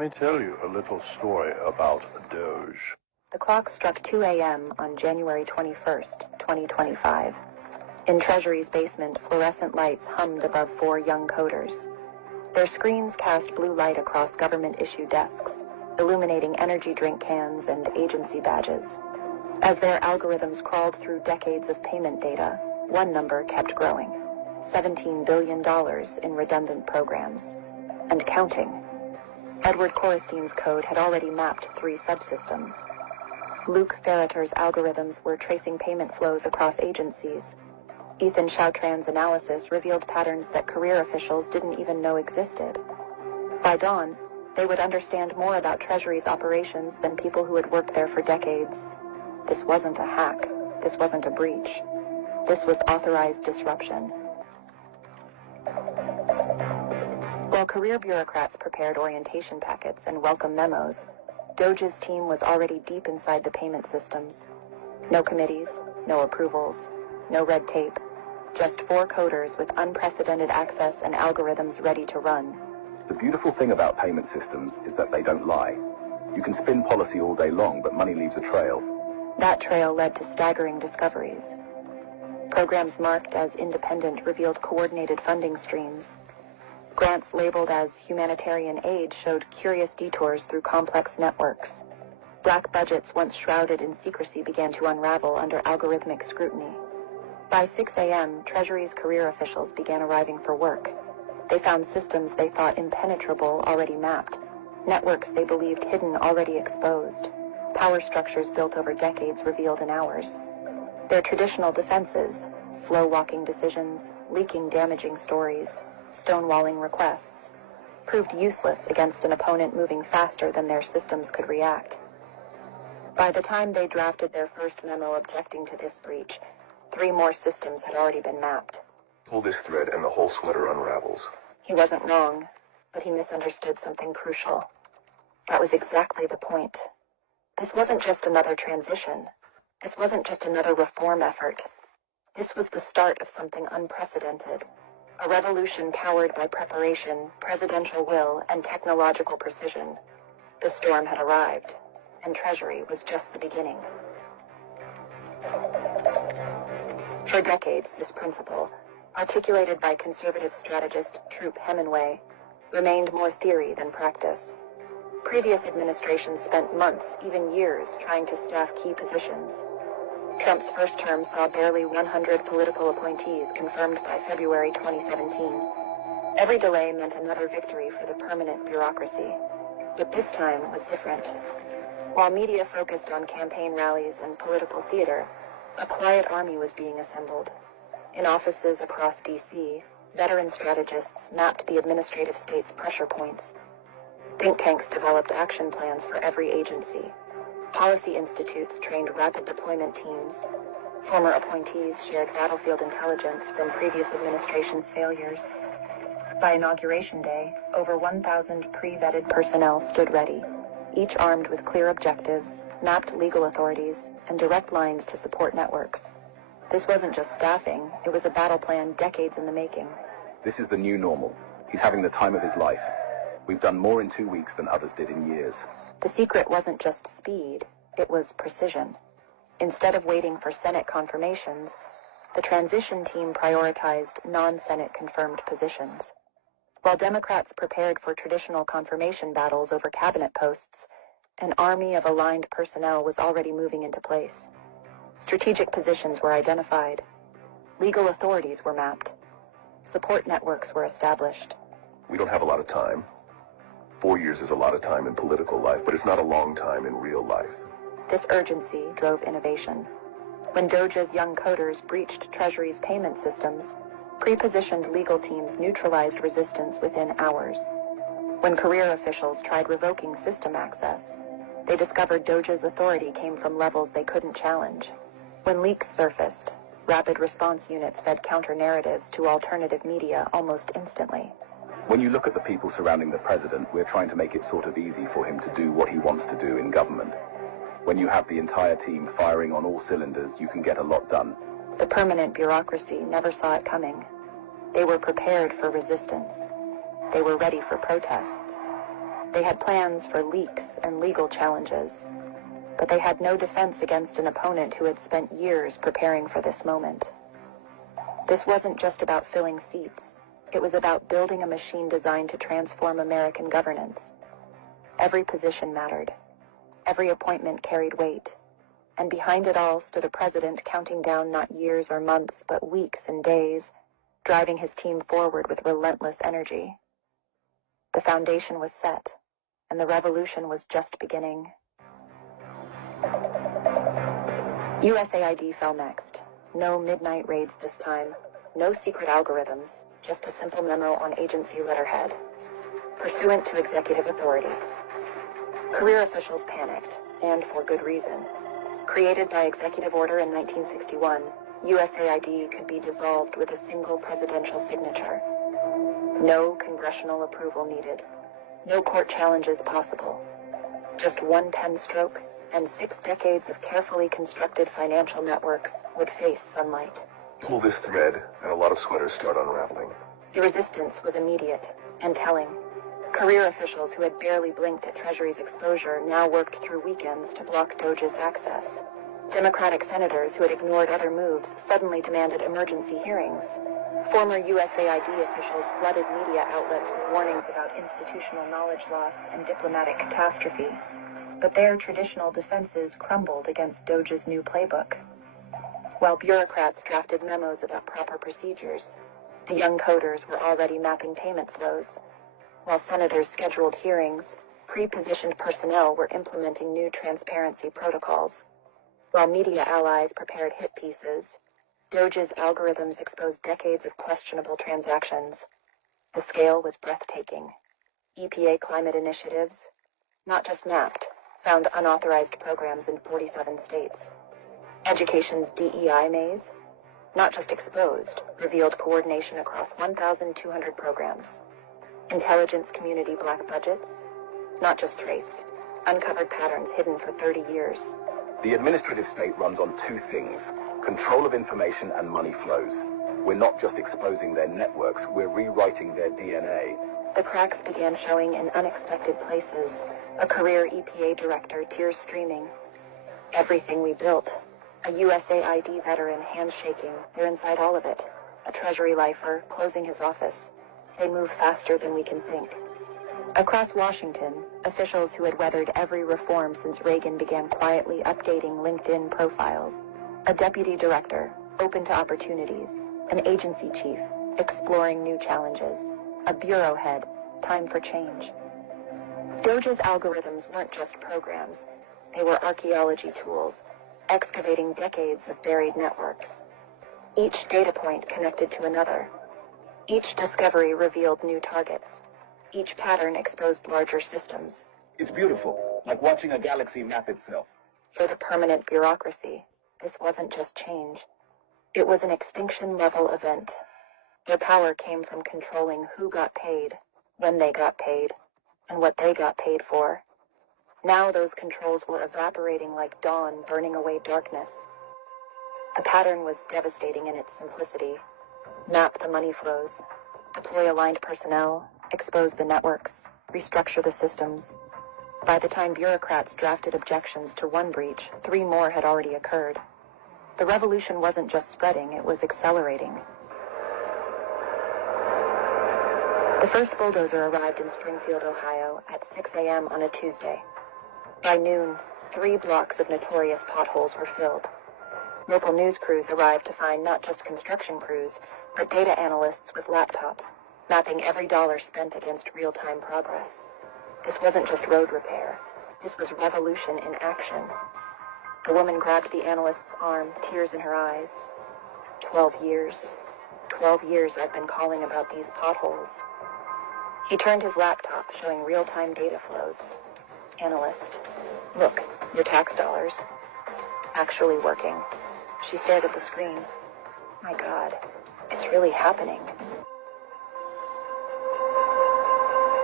Let me tell you a little story about Doge. The clock struck 2 a.m. on January 21st, 2025. In Treasury's basement, fluorescent lights hummed above four young coders. Their screens cast blue light across government-issued desks, illuminating energy drink cans and agency badges. As their algorithms crawled through decades of payment data, one number kept growing: $17 billion in redundant programs. And counting. Edward Korstein's code had already mapped 3 subsystems. Luke Ferreter's algorithms were tracing payment flows across agencies. Ethan Chautran's analysis revealed patterns that career officials didn't even know existed. By dawn, they would understand more about Treasury's operations than people who had worked there for decades. This wasn't a hack. This wasn't a breach. This was authorized disruption. While career bureaucrats prepared orientation packets and welcome memos, Doge's team was already deep inside the payment systems. No committees, no approvals, no red tape, just 4 coders with unprecedented access and algorithms ready to run. The beautiful thing about payment systems is that they don't lie. You can spin policy all day long, but money leaves a trail. That trail led to staggering discoveries. Programs marked as independent revealed coordinated funding streams. Grants labeled as humanitarian aid showed curious detours through complex networks. Black budgets once shrouded in secrecy began to unravel under algorithmic scrutiny. By 6 a.m., Treasury's career officials began arriving for work. They found systems they thought impenetrable already mapped, networks they believed hidden already exposed, power structures built over decades revealed in hours. Their traditional defenses, slow-walking decisions, leaking damaging stories, stonewalling requests, proved useless against an opponent moving faster than their systems could react. By the time they drafted their first memo objecting to this breach, 3 more systems had already been mapped. Pull this thread and the whole sweater unravels. He wasn't wrong, but he misunderstood something crucial. That was exactly the point. This wasn't just another transition. This wasn't just another reform effort. This was the start of something unprecedented. A revolution powered by preparation, presidential will, and technological precision. The storm had arrived, and Treasury was just the beginning. For decades, this principle, articulated by conservative strategist Troop Hemingway, remained more theory than practice. Previous administrations spent months, even years, trying to staff key positions. Trump's first term saw barely 100 political appointees confirmed by February 2017. Every delay meant another victory for the permanent bureaucracy. But this time was different. While media focused on campaign rallies and political theater, a quiet army was being assembled. In offices across D.C., veteran strategists mapped the administrative state's pressure points. Think tanks developed action plans for every agency. Policy institutes trained rapid deployment teams. Former appointees shared battlefield intelligence from previous administrations' failures. By Inauguration Day, over 1,000 pre-vetted personnel stood ready, each armed with clear objectives, mapped legal authorities, and direct lines to support networks. This wasn't just staffing, it was a battle plan decades in the making. This is the new normal. He's having the time of his life. We've done more in 2 weeks than others did in years. The secret wasn't just speed, it was precision. Instead of waiting for Senate confirmations, the transition team prioritized non-Senate confirmed positions. While Democrats prepared for traditional confirmation battles over cabinet posts, an army of aligned personnel was already moving into place. Strategic positions were identified. Legal authorities were mapped. Support networks were established. We don't have a lot of time. 4 years is a lot of time in political life, but it's not a long time in real life. This urgency drove innovation. When Doge's young coders breached Treasury's payment systems, pre-positioned legal teams neutralized resistance within hours. When career officials tried revoking system access, they discovered Doge's authority came from levels they couldn't challenge. When leaks surfaced, rapid response units fed counter-narratives to alternative media almost instantly. When you look at the people surrounding the president, we're trying to make it sort of easy for him to do what he wants to do in government. When you have the entire team firing on all cylinders, you can get a lot done. The permanent bureaucracy never saw it coming. They were prepared for resistance. They were ready for protests. They had plans for leaks and legal challenges, but they had no defense against an opponent who had spent years preparing for this moment. This wasn't just about filling seats. It was about building a machine designed to transform American governance. Every position mattered. Every appointment carried weight. And behind it all stood a president counting down not years or months, but weeks and days, driving his team forward with relentless energy. The foundation was set, and the revolution was just beginning. USAID fell next. No midnight raids this time. No secret algorithms. Just a simple memo on agency letterhead. Pursuant to executive authority. Career officials panicked, and for good reason. Created by executive order in 1961, USAID could be dissolved with a single presidential signature. No congressional approval needed. No court challenges possible. Just one pen stroke, and 6 decades of carefully constructed financial networks would face sunlight. Pull this thread, and a lot of sweaters start unraveling. The resistance was immediate and telling. Career officials who had barely blinked at Treasury's exposure now worked through weekends to block Doge's access. Democratic senators who had ignored other moves suddenly demanded emergency hearings. Former USAID officials flooded media outlets with warnings about institutional knowledge loss and diplomatic catastrophe. But their traditional defenses crumbled against Doge's new playbook. While bureaucrats drafted memos about proper procedures, the young coders were already mapping payment flows. While senators scheduled hearings, pre-positioned personnel were implementing new transparency protocols. While media allies prepared hit pieces, Doge's algorithms exposed decades of questionable transactions. The scale was breathtaking. EPA climate initiatives, not just mapped, found unauthorized programs in 47 states. Education's DEI maze, not just exposed, revealed coordination across 1,200 programs. Intelligence community black budgets, not just traced, uncovered patterns hidden for 30 years. The administrative state runs on 2 things: control of information and money flows. We're not just exposing their networks, we're rewriting their DNA. The cracks began showing in unexpected places. A career EPA director, tears streaming. Everything we built. A USAID veteran, hands shaking, they're inside all of it. A Treasury lifer, closing his office. They move faster than we can think. Across Washington, officials who had weathered every reform since Reagan began quietly updating LinkedIn profiles. A deputy director, open to opportunities. An agency chief, exploring new challenges. A bureau head, time for change. Doge's algorithms weren't just programs. They were archaeology tools, excavating decades of buried networks. Each data point connected to another. Each discovery revealed new targets. Each pattern exposed larger systems. It's beautiful, like watching a galaxy map itself. For the permanent bureaucracy, this wasn't just change. It was an extinction-level event. Their power came from controlling who got paid, when they got paid, and what they got paid for. Now those controls were evaporating like dawn burning away darkness. The pattern was devastating in its simplicity. Map the money flows, deploy aligned personnel, expose the networks, restructure the systems. By the time bureaucrats drafted objections to one breach, 3 more had already occurred. The revolution wasn't just spreading, it was accelerating. The first bulldozer arrived in Springfield, Ohio at 6 a.m. on a Tuesday. By noon, 3 blocks of notorious potholes were filled. Local news crews arrived to find not just construction crews, but data analysts with laptops, mapping every dollar spent against real-time progress. This wasn't just road repair. This was revolution in action. The woman grabbed the analyst's arm, tears in her eyes. 12 years. 12 years I've been calling about these potholes. He turned his laptop, showing real-time data flows. Analyst, look, your tax dollars. Actually working. She stared at the screen. My God, it's really happening.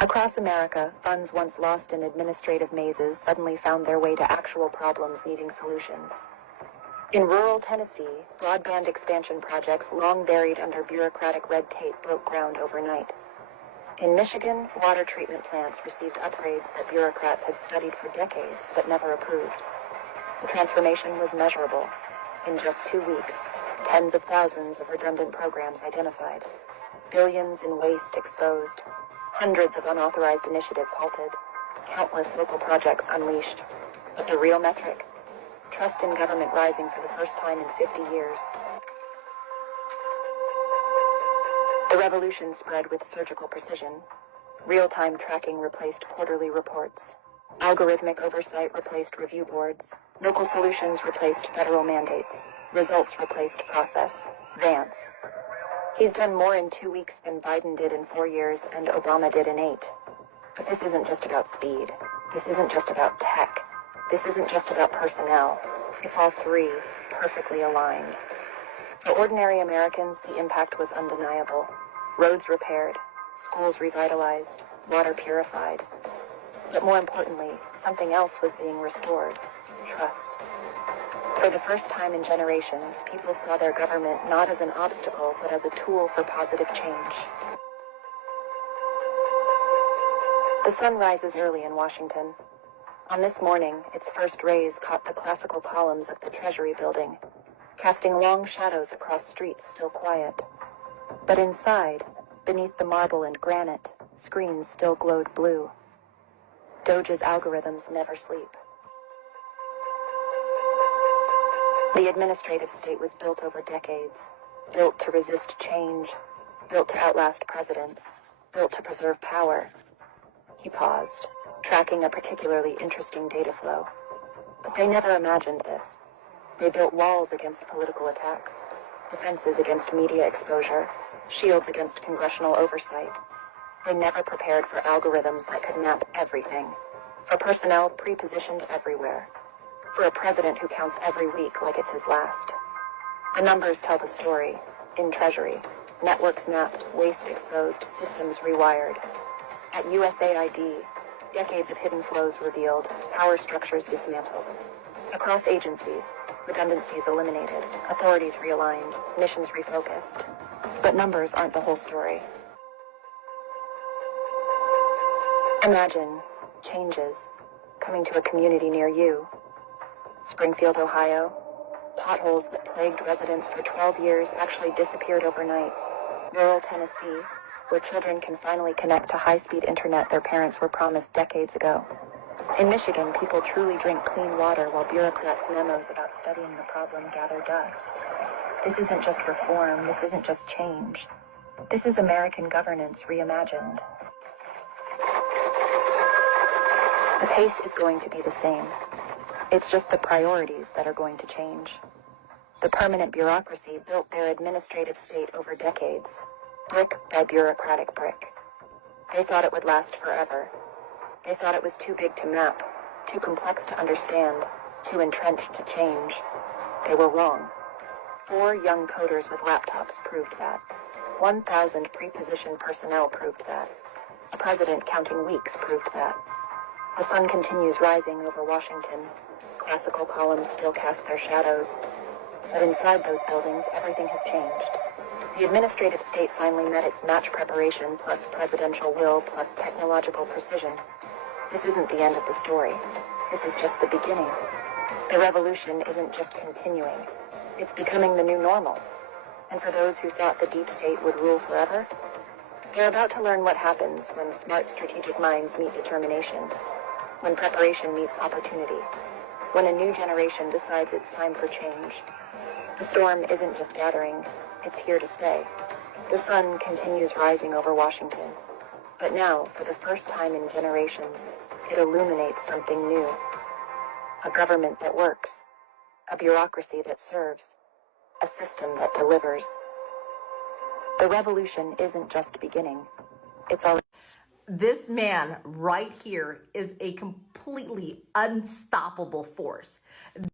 Across America, funds once lost in administrative mazes suddenly found their way to actual problems needing solutions. In rural Tennessee, broadband expansion projects long buried under bureaucratic red tape broke ground overnight. In Michigan, water treatment plants received upgrades that bureaucrats had studied for decades but never approved. The transformation was measurable. In just 2 weeks, tens of thousands of redundant programs identified, billions in waste exposed, hundreds of unauthorized initiatives halted, countless local projects unleashed. But the real metric? Trust in government rising for the first time in 50 years. The revolution spread with surgical precision. Real-time tracking replaced quarterly reports. Algorithmic oversight replaced review boards. Local solutions replaced federal mandates. Results replaced process. Vance. He's done more in 2 weeks than Biden did in 4 years and Obama did in 8. But this isn't just about speed. This isn't just about tech. This isn't just about personnel. It's all three, perfectly aligned. For ordinary Americans, the impact was undeniable. Roads repaired, schools revitalized, water purified. But more importantly, something else was being restored: trust. For the first time in generations, people saw their government not as an obstacle, but as a tool for positive change. The sun rises early in Washington. On this morning, its first rays caught the classical columns of the Treasury building, casting long shadows across streets still quiet. But inside, beneath the marble and granite, screens still glowed blue. Doge's algorithms never sleep. The administrative state was built over decades, built to resist change, built to outlast presidents, built to preserve power. He paused, tracking a particularly interesting data flow. But they never imagined this. They built walls against political attacks, defenses against media exposure, shields against congressional oversight. They never prepared for algorithms that could map everything, for personnel pre-positioned everywhere, for a president who counts every week like it's his last. The numbers tell the story. In Treasury, networks mapped, waste exposed, systems rewired. At USAID, decades of hidden flows revealed, power structures dismantled. Across agencies, redundancies eliminated, authorities realigned, missions refocused. But numbers aren't the whole story. Imagine changes coming to a community near you. Springfield, Ohio. Potholes that plagued residents for 12 years actually disappeared overnight. Rural Tennessee, where children can finally connect to high-speed internet their parents were promised decades ago. In Michigan, people truly drink clean water while bureaucrats' memos about studying the problem gather dust. This isn't just reform, this isn't just change. This is American governance reimagined. The pace is going to be the same. It's just the priorities that are going to change. The permanent bureaucracy built their administrative state over decades, brick by bureaucratic brick. They thought it would last forever. They thought it was too big to map, too complex to understand, too entrenched to change. They were wrong. 4 young coders with laptops proved that. 1,000 pre-positioned personnel proved that. A president counting weeks proved that. The sun continues rising over Washington. Classical columns still cast their shadows. But inside those buildings, everything has changed. The administrative state finally met its match preparation plus presidential will plus technological precision. This isn't the end of the story. This is just the beginning. The revolution isn't just continuing. It's becoming the new normal. And for those who thought the deep state would rule forever, they're about to learn what happens when smart strategic minds meet determination, when preparation meets opportunity, when a new generation decides it's time for change. The storm isn't just gathering, it's here to stay. The sun continues rising over Washington. But now, for the first time in generations, it illuminates something new. A government that works. A bureaucracy that serves. A system that delivers. The revolution isn't just beginning. It's already... This man right here is a completely unstoppable force.